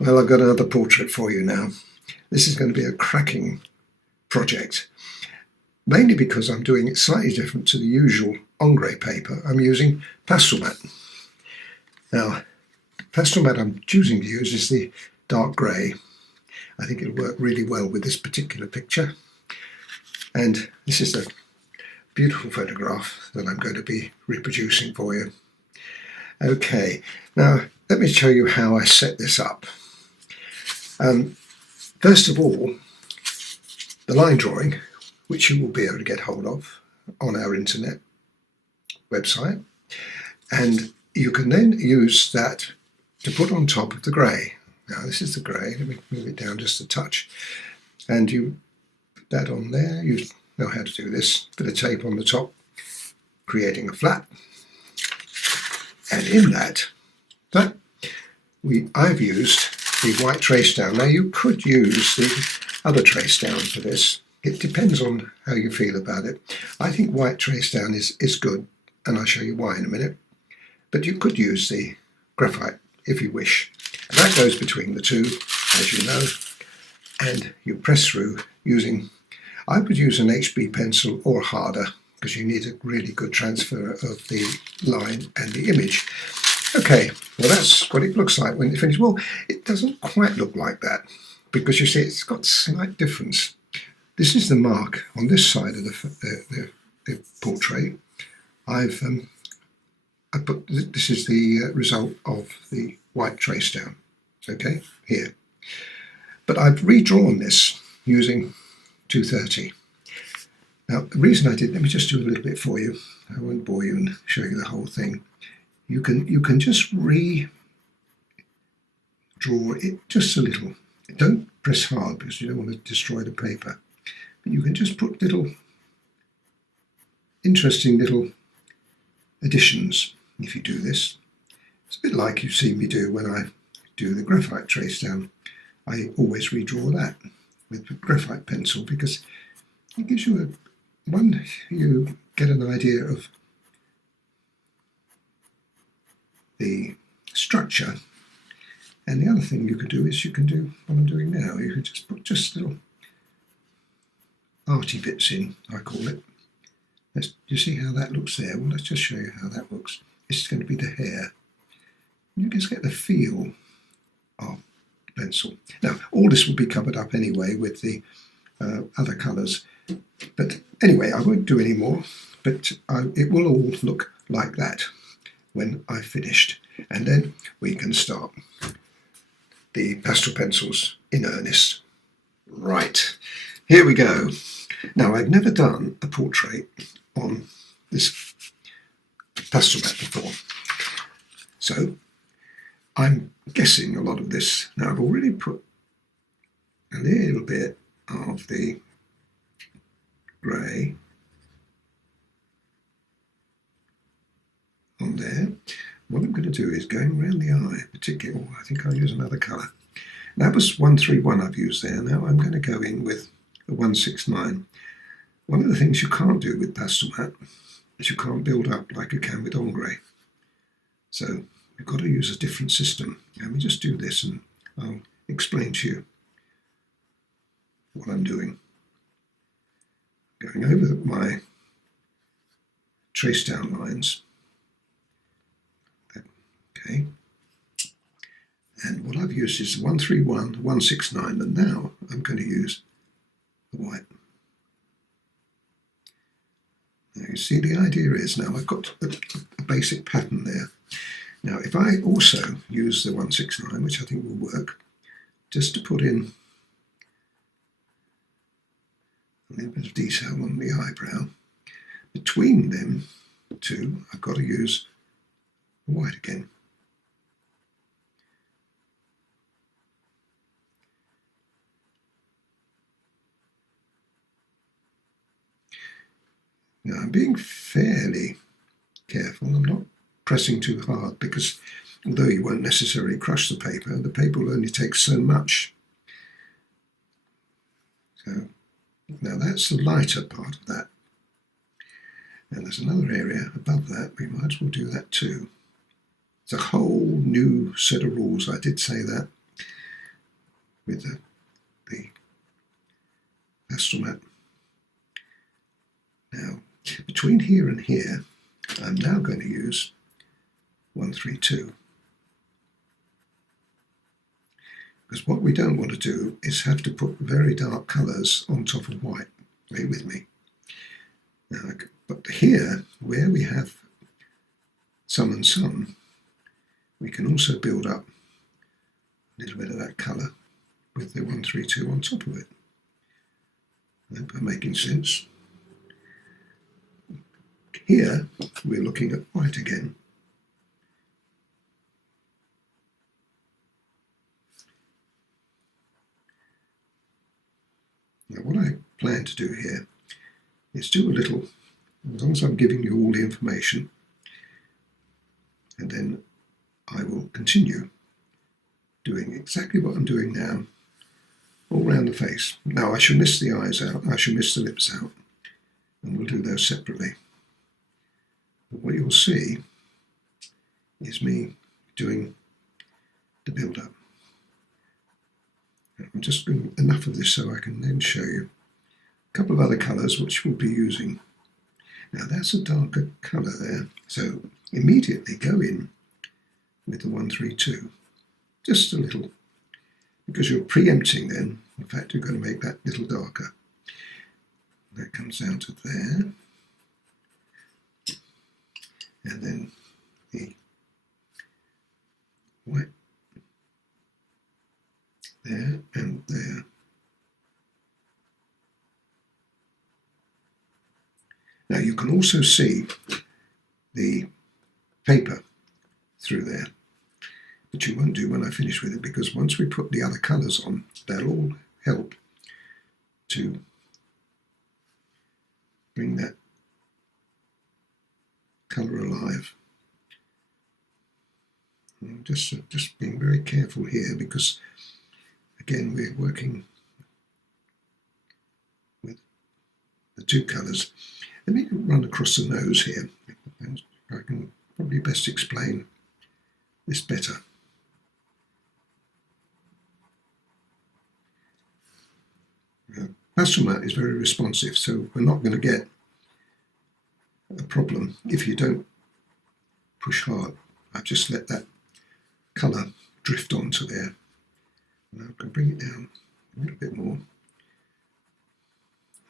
Well, I've got another portrait for you now. This is going to be a cracking project, mainly because I'm doing it slightly different to the usual ombre paper. I'm using PastelMat. Now, PastelMat I'm choosing to use is the dark grey. I think it'll work really well with this particular picture. And this is a beautiful photograph that I'm going to be reproducing for you. Okay, now let me show you how I set this up. First of all, the line drawing, which you will be able to get hold of on our internet website, and you can then use that to put on top of the grey. Now this is the grey, let me move it down just a touch, and you put that on there. You know how to do this. Put a tape on the top, creating a flap, and in that I've used the white trace down. Now you could use the other trace down for this. It depends on how you feel about it. I think white trace down is good, and I'll show you why in a minute. But you could use the graphite if you wish. And that goes between the two, as you know, and you press through using, I would use an HB pencil or harder, because you need a really good transfer of the line and the image. Okay, well that's what it looks like when you finish. Well, it doesn't quite look like that, because you see it's got slight difference. This is the mark on this side of the portrait. This is the result of the white trace down. Okay, here. But I've redrawn this using 230. Now, the reason I did, let me just do a little bit for you. I won't bore you and show you the whole thing. You can just redraw it just a little. Don't press hard because you don't want to destroy the paper. But you can just put little interesting little additions if you do this. It's a bit like you see me do when I do the graphite trace down. I always redraw that with the graphite pencil because it gives you you get an idea of the structure. And the other thing you could do is you can do what I'm doing now. You could just put just little arty bits in, I call it. You see how that looks there? Well, let's just show you how that looks. This is going to be the hair. You just get the feel of the pencil. Now, all this will be covered up anyway with the other colours. But anyway, I won't do any more, but it will all look like that when I've finished. And then we can start the pastel pencils in earnest. Right, here we go. Now, I've never done a portrait on this PastelMat before, so I'm guessing a lot of this. Now, I've already put a little bit of the grey on there. What I'm going to do is going around the eye, particularly, I think I'll use another colour. That was 131 I've used there. Now I'm going to go in with a 169. One of the things you can't do with PastelMat is you can't build up like you can with ombre. So you've got to use a different system. Let me just do this and I'll explain to you what I'm doing. Going over my trace down lines. Okay. And what I've used is 131, 169, and now I'm going to use the white. Now you see the idea is now I've got a basic pattern there. Now if I also use the 169, which I think will work, just to put in a little bit of detail on the eyebrow, between them two I've got to use the white again. Now I'm being fairly careful. I'm not pressing too hard because although you won't necessarily crush the paper will only take so much. So now that's the lighter part of that. And there's another area above that. We might as well do that too. It's a whole new set of rules. I did say that. with the PastelMat. Now, between here and here, I'm now going to use 132. Because what we don't want to do is have to put very dark colours on top of white. Are you with me? Now, but here, where we have some and some, we can also build up a little bit of that colour with the 132 on top of it. I hope I'm making sense. Here, we're looking at white again. Now, what I plan to do here is do a little, as long as I'm giving you all the information, and then I will continue doing exactly what I'm doing now, all around the face. Now, I shall miss the eyes out, I shall miss the lips out, and we'll do those separately. But what you'll see is me doing the build-up. I'm just doing enough of this so I can then show you a couple of other colours which we'll be using. Now that's a darker colour there, so immediately go in with the 132, just a little, because you're preempting then the fact you're going to make that little darker. That comes down to there, and then the white there and there. Now you can also see the paper through there, but you won't do when I finish with it, because once we put the other colours on, they'll all help to bring that colour alive. And just being very careful here, because again we're working with the two colours. Let me run across the nose here, and I can probably best explain this better. PastelMat is very responsive, so we're not going to get a problem if you don't push hard. I've just let that colour drift onto there. Now I can bring it down a little bit more.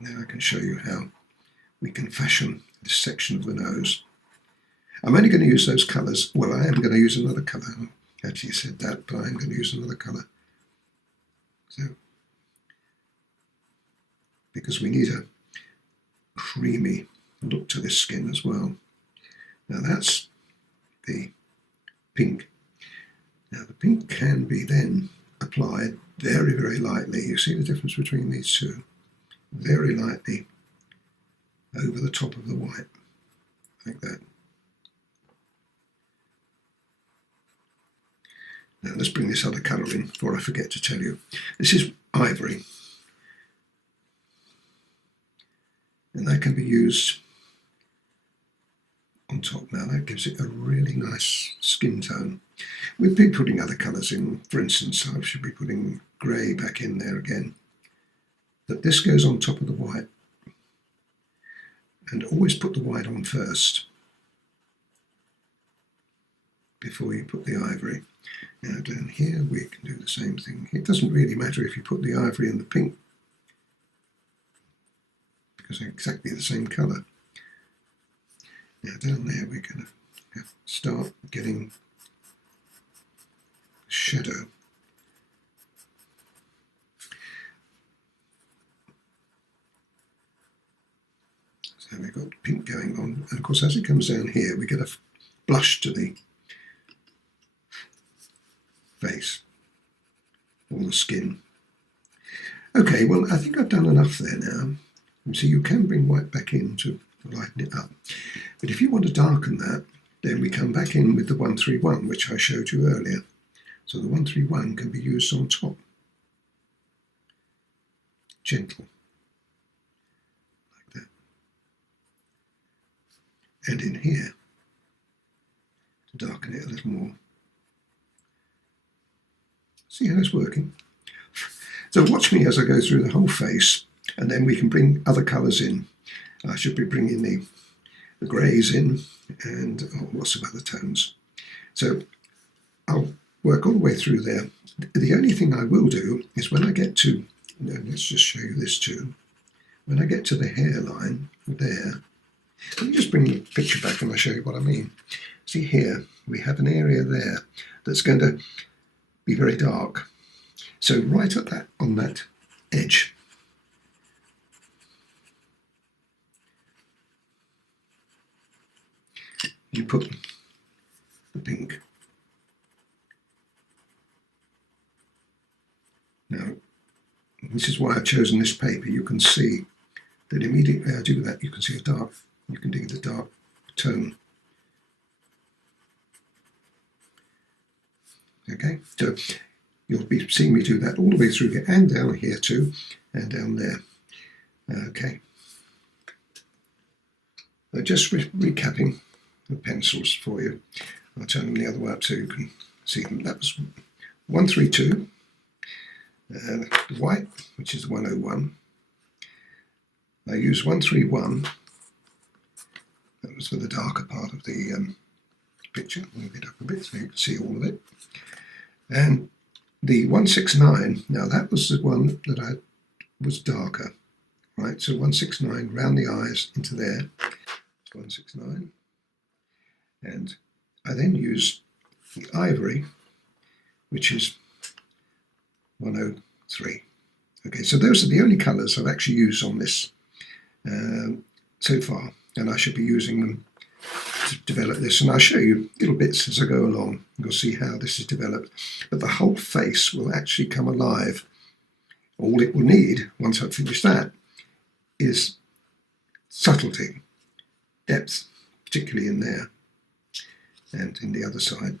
Now I can show you how we can fashion this section of the nose. I'm only going to use those colours. Well, I am going to use another colour. I actually said that, but I'm going to use another colour. So, because we need a creamy look to this skin as well. Now that's the pink. Now the pink can be then applied very, very lightly. You see the difference between these two? Very lightly over the top of the white, like that. Now let's bring this other colour in before I forget to tell you. This is ivory, and that can be used on top. Now that gives it a really nice skin tone. We've been putting other colours in. For instance, I should be putting grey back in there again. But this goes on top of the white. And always put the white on first before you put the ivory. Now down here we can do the same thing. It doesn't really matter if you put the ivory and the pink, because they're exactly the same colour. Now down there we're going to have to start getting shadow. So we've got pink going on, and of course as it comes down here we get a blush to the face, or the skin. Okay, well I think I've done enough there now. And so you can bring white back in to lighten it up. But if you want to darken that, then we come back in with the 131, which I showed you earlier. So the 131 can be used on top. Gentle. Like that. And in here, to darken it a little more. See how it's working? So watch me as I go through the whole face, and then we can bring other colours in. I should be bringing the greys in and lots of other tones. So I'll work all the way through there. The only thing I will do is when I get to, let's just show you this too, when I get to the hairline there, let me just bring the picture back and I'll show you what I mean. See here, we have an area there that's going to be very dark. So right at that, on that edge, you put the pink. Now, this is why I've chosen this paper. You can see that immediately I do that, you can see a dark, you can do the dark tone. Okay, so you'll be seeing me do that all the way through here and down here too, and down there. Okay. Just recapping the pencils for you. I'll turn them the other way up so you can see them. That was 132. The white, which is 101. I used 131. That was for the darker part of the picture. Move it up a bit so you can see all of it. And the 169, now that was the one that I was darker, right? So 169 round the eyes into there. 169. And I then used the ivory, which is 103. Okay, so those are the only colours I've actually used on this so far, and I should be using them to develop this, and I'll show you little bits as I go along. You'll see how this is developed, but the whole face will actually come alive. All it will need, once I've finished that, is subtlety, depth, particularly in there and in the other side.